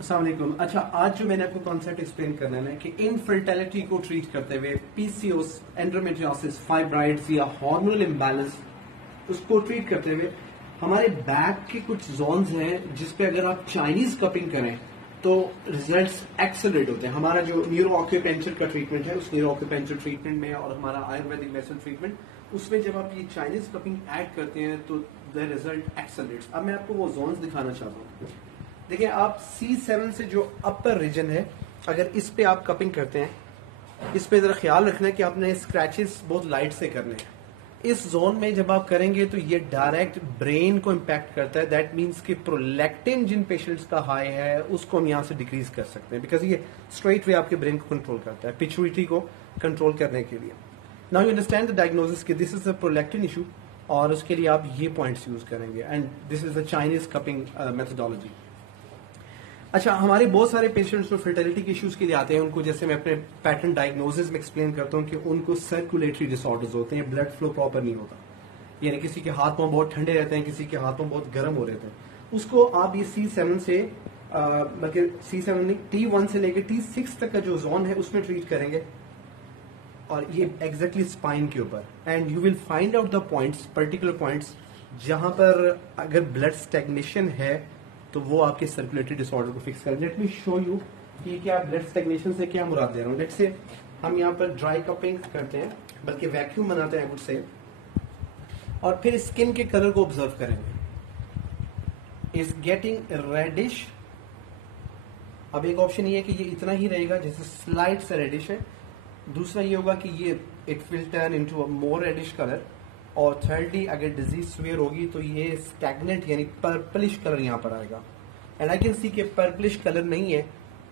अस्सलाम वालेकुम। अच्छा, आज जो मैंने आपको कॉन्सेप्ट एक्सप्लेन करना है ना कि इनफर्टिलिटी को ट्रीट करते हुए पीसीओएस, एंड्रोमेट्रियोसिस, फाइब्राइड्स या हार्मोनल इम्बैलेंस उसको ट्रीट करते हुए हमारे बैक के कुछ जोन्स हैं जिसपे अगर आप चाइनीज कपिंग करें तो रिजल्ट्स एक्सेलरेट होते हैं। हमारा जो न्यूरो ऑक्यूपेंचर का ट्रीटमेंट है उस न्यूरो ऑक्यूपेंचर ट्रीटमेंट में और हमारा आयुर्वेदिक मेडिसिन ट्रीटमेंट उसमें जब आप ये चाइनीज कपिंग ऐड करते हैं तो द रिजल्ट एक्सेलरेट्स। अब मैं आपको वो जोन्स दिखाना चाहता हूँ। देखिए, आप C7 से जो अपर रीजन है अगर इस पे आप कपिंग करते हैं, इस पे जरा ख्याल रखना है कि आपने स्क्रैचेस बहुत लाइट से करने हैं। इस जोन में जब आप करेंगे तो ये डायरेक्ट ब्रेन को इम्पैक्ट करता है। दैट मीन्स कि प्रोलैक्टिन जिन पेशेंट्स का हाई है उसको हम यहाँ से डिक्रीज कर सकते हैं, बिकॉज ये स्ट्रेट वे आपके ब्रेन को कंट्रोल करता है पिट्यूटरी को कंट्रोल करने के लिए। Now you understand the diagnosis कि this is a prolactin issue और उसके लिए आप ये पॉइंट्स यूज करेंगे and this is a Chinese cupping methodology. अच्छा, हमारे बहुत सारे पेशेंट्स जो फर्टिलिटी के इश्यूज के लिए आते हैं उनको, जैसे मैं अपने पैटर्न डायग्नोसिस में एक्सप्लेन करता हूँ कि उनको सर्कुलेटरी डिसऑर्डर्स होते हैं, ब्लड फ्लो प्रॉपर नहीं होता, यानी किसी के हाथ पांव बहुत ठंडे रहते हैं, किसी के हाथ पांव बहुत गर्म हो रहते हैं। उसको आप ये C7 से बल्कि C7 नहीं, T1 से लेकर T6 तक का जो जोन है उसमें ट्रीट करेंगे और ये एग्जैक्टली स्पाइन के ऊपर। And you will find out the points, particular points जहां पर अगर ब्लड स्टेग्नेशन है तो वो आपके सर्कुलेटरी डिसऑर्डर को फिक्स करें। लेट मी शो यू कि क्या ब्लड स्टेग्नेशन से क्या मुराद दे रहा हूँ। लेट से हम यहाँ पर ड्राई कपिंग करते हैं, बल्कि वैक्यूम बनाते हैं आई वुड से, और फिर स्किन के कलर को ऑब्जर्व करेंगे। Is getting reddish. अब एक ऑप्शन ये है कि ये इतना ही रहेगा जैसे स्लाइड से रेडिश है, दूसरा ये होगा कि ये it will turn into a more reddish colour, और थर्डली अगर डिजीज स्वेयर होगी तो ये स्टैग्नेंट यानी पर्पलिश कलर यहाँ पर आएगा। एंड आई कैन सी कि पर्पलिश कलर नहीं है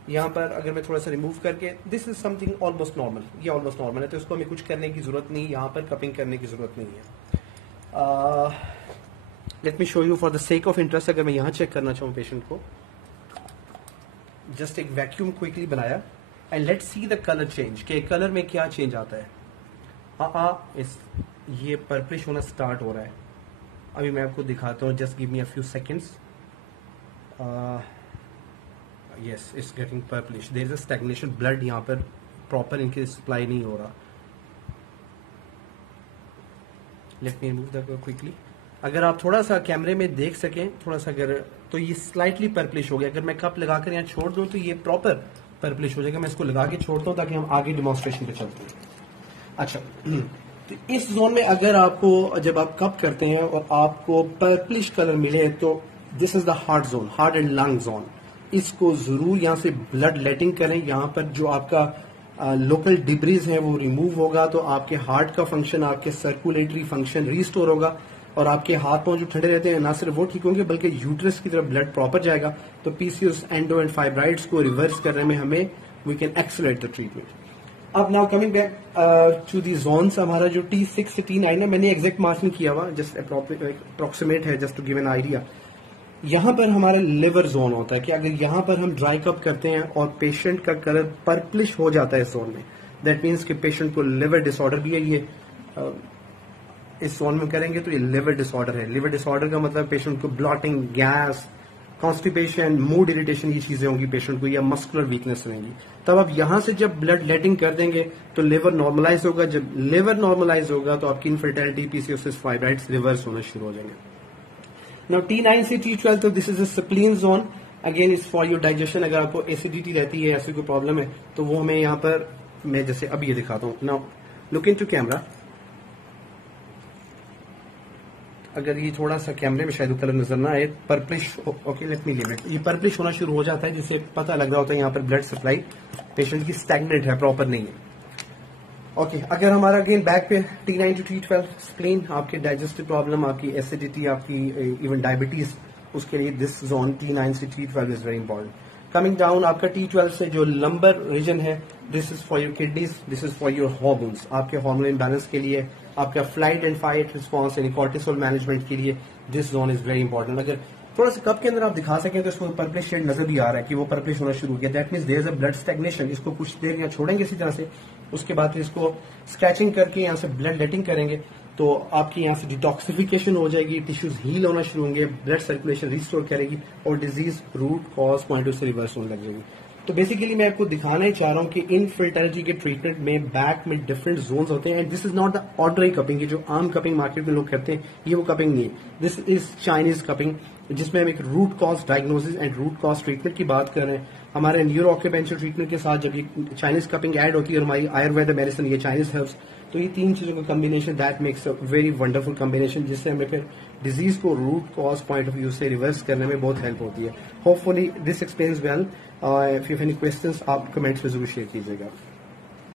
यहाँ पर। अगर मैं थोड़ा सा रिमूव करके, this is something almost normal, ये ऑलमोस्ट नॉर्मल है तो इसको हमें कुछ करने की जरूरत नहीं, यहाँ पर कपिंग करने की जरूरत नहीं है। Let me show you for the sake of interest. अगर मैं यहाँ चेक करना चाहूँ पेशेंट को, जस्ट एक वैक्यूम क्विकली बनाया and let see the colour change, के कलर में क्या चेंज आता है। ये पर्पलिश होना स्टार्ट हो रहा है। अभी मैं आपको दिखाता हूँ, just give me a few seconds. Yes, it's getting purplish, there is a stagnation, blood यहाँ पर प्रॉपर इनके सप्लाई नहीं हो रहा। Let me remove that quickly. अगर आप थोड़ा सा कैमरे में देख सकें थोड़ा सा, अगर तो ये स्लाइटली पर्पलिश हो गया। अगर मैं कप लगाकर यहाँ छोड़ दूं तो ये प्रॉपर पर्पलिश हो जाएगा। मैं इसको लगा के छोड़ता हूँ ताकि हम आगे डिमॉन्स्ट्रेशन पे चलते हैं। अच्छा, तो इस जोन में अगर आपको, जब आप कप करते हैं और आपको पर्पलिश कलर मिले तो this is the heart zone, heart and lung zone. इसको जरूर यहाँ से ब्लड लेटिंग करें। यहाँ पर जो आपका लोकल डिब्रीज है वो रिमूव होगा तो आपके हार्ट का फंक्शन, आपके सर्कुलेटरी फंक्शन रिस्टोर होगा और आपके हाथ पांव जो ठंडे रहते हैं ना सिर्फ वो ठीक होंगे बल्कि यूट्रस की तरफ ब्लड प्रॉपर जाएगा। तो पीसीओएस, एंडो एंड फाइब्राइड्स को रिवर्स करने में हमें we can accelerate the treatment. अब now coming back to the zones, हमारा जो T6 से T9 है, मैंने एग्जैक्ट मार्क नहीं किया हुआ, जस्ट अप्रोक्सीमेट है, just to give an idea. यहाँ पर हमारा लिवर जोन होता है कि अगर यहाँ पर हम ड्राई कप करते हैं और पेशेंट का कलर पर्पलिश हो जाता है इस जोन में, दैट मीन्स कि पेशेंट को लिवर डिसऑर्डर भी है। ये इस जोन में करेंगे तो ये लिवर डिसऑर्डर है। लिवर डिसऑर्डर का मतलब पेशेंट को blotting, gas, constipation, mood irritation, ये चीजें होंगी पेशेंट को, या मस्कुलर वीकनेस रहेगी। तब आप यहां से जब ब्लड लेटिंग कर देंगे तो लिवर नॉर्मलाइज होगा। जब लिवर नॉर्मलाइज होगा तो आपकी इनफर्टिलिटी, पीसीओएस, फाइब्राइड्स रिवर्स होना शुरू हो जाएंगे। नाउ T9 से T12, तो this is a spleen zone, again is for your digestion. अगर आपको एसिडिटी रहती है, ऐसी कोई प्रॉब्लम है तो वो हमें यहाँ पर, मैं जैसे अब ये दिखाता हूँ। Now look into camera. अगर ये थोड़ा सा कैमरे में शायद कलर नजर ना आए, purplish, okay let me leave it, ये पर्पलिश होना शुरू हो जाता है जिससे पता लग रहा होता है यहाँ पर ब्लड सप्लाई पेशेंट की स्टैग्नेंट है, प्रॉपर नहीं है। ओके, अगर हमारा अगेन बैक पे T9 टू T12 स्प्लीन, आपके डाइजेस्टिव प्रॉब्लम, आपकी एसिडिटी, आपकी इवन डायबिटीज, उसके लिए दिस जोन T9 से T12 is very important. Coming down, आपका T12 से जो लंबर रीजन है, this is for your kidneys, this is for your hormones, आपके हार्मोन इम्बैलेंस के लिए, आपका फ्लाइट एंड फाइट रिस्पॉन्स यानी कॉर्टिसोल मैनेजमेंट के लिए this zone is very important. अगर थोड़ा सा कप के अंदर आप दिखा सकें तो इसको पर्पलिश शेड नजर भी आ रहा है कि वो पर्पलिश होना शुरू हो गया, that means there is a blood stagnation. इसको कुछ देर यहाँ छोड़ेंगे इसी तरह से, उसके बाद इसको स्क्रैचिंग करके यहाँ से ब्लड लेटिंग करेंगे तो आपकी यहाँ से डिटॉक्सिफिकेशन हो जाएगी, टिश्यूज हील होना शुरू होंगे, ब्लड सर्कुलेशन रिस्टोर करेगी और डिजीज रूट कॉज पॉइंट से रिवर्स होने लग जाएगी। तो बेसिकली मैं आपको दिखाना ही चाह रहा हूँ कि इनफर्टिलिटी के ट्रीटमेंट में बैक में डिफरेंट जोन्स होते हैं and this is not the ordinary cupping. जो आम कपिंग मार्केट में लोग करते हैं ये वो कपिंग नहीं है, दिस इज चाइनीज कपिंग, जिसमें हम एक root cause diagnosis and root cause treatment की बात कर रहे हैं। हमारे न्यूरो ऑक्यूपेंचर ट्रीटमेंट के साथ जब ये चाइनीज कपिंग ऐड होती है और हमारी आयुर्वेद मेडिसिन ये चाइनीज हर्ब्स, तो ये तीन चीजों का combination that makes a very wonderful combination, जिससे हमें फिर डिजीज को root cause point of view से रिवर्स करने में बहुत हेल्प होती है। Hopefully this explains well. If you have any questions आप कमेंट्स में जरूर शेयर कीजिएगा।